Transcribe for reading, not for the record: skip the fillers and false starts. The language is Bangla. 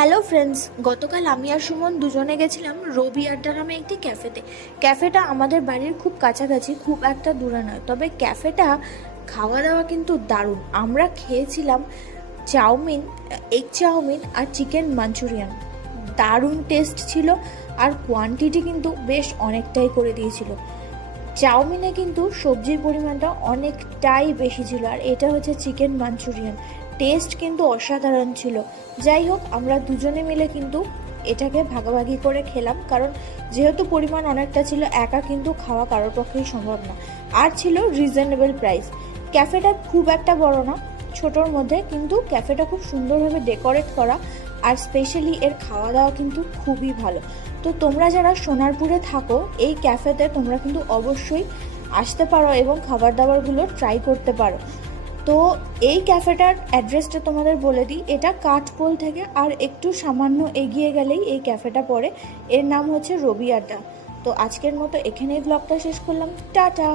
হ্যালো ফ্রেন্ডস, গতকাল আমি আর সুমন দুজনে গেছিলাম রবি আড্ডা নামে একটি ক্যাফেতে। ক্যাফেটা আমাদের বাড়ির খুব কাছাকাছি, খুব একটা দূরে নয়, তবে ক্যাফেটা খাওয়া দাওয়া কিন্তু দারুণ। আমরা খেয়েছিলাম চাউমিন, এগ চাউমিন আর চিকেন মাঞ্চুরিয়ান। দারুণ টেস্ট ছিল আর কোয়ান্টিটি কিন্তু বেশ অনেকটাই করে দিয়েছিল। চাউমিনে কিন্তু সবজির পরিমাণটা অনেকটাই বেশি ছিল, আর এটা হচ্ছে চিকেন মাঞ্চুরিয়ান। টেস্ট কিন্তু অসাধারণ ছিল। যাই হোক, আমরা দুজনে মিলে কিন্তু এটাকে ভাগাভাগি করে খেলাম, কারণ যেহেতু পরিমাণ অনেকটা ছিল, একা কিন্তু খাওয়া কারোর পক্ষেই সম্ভব না। আর ছিল রিজনেবল প্রাইস। ক্যাফেটা খুব একটা বড় না, ছোটোর মধ্যে, কিন্তু ক্যাফেটা খুব সুন্দরভাবে ডেকোরেট করা, আর স্পেশালি এর খাওয়া দাওয়া কিন্তু খুবই ভালো। তো তোমরা যারা সোনারপুরে থাকো, এই ক্যাফেতে তোমরা কিন্তু অবশ্যই আসতে পারো এবং খাবার দাবারগুলো ট্রাই করতে পারো। তো এই ক্যাফেটার অ্যাড্রেসটা তোমাদের বলে দিই, এটা কাঠপোল থেকে আর একটু সামান্য এগিয়ে গেলেই এই ক্যাফেটা পড়ে। এর নাম হচ্ছে রবি আড্ডা। তো আজকের মতো এখানেই ব্লগটা শেষ করলাম। টাটা।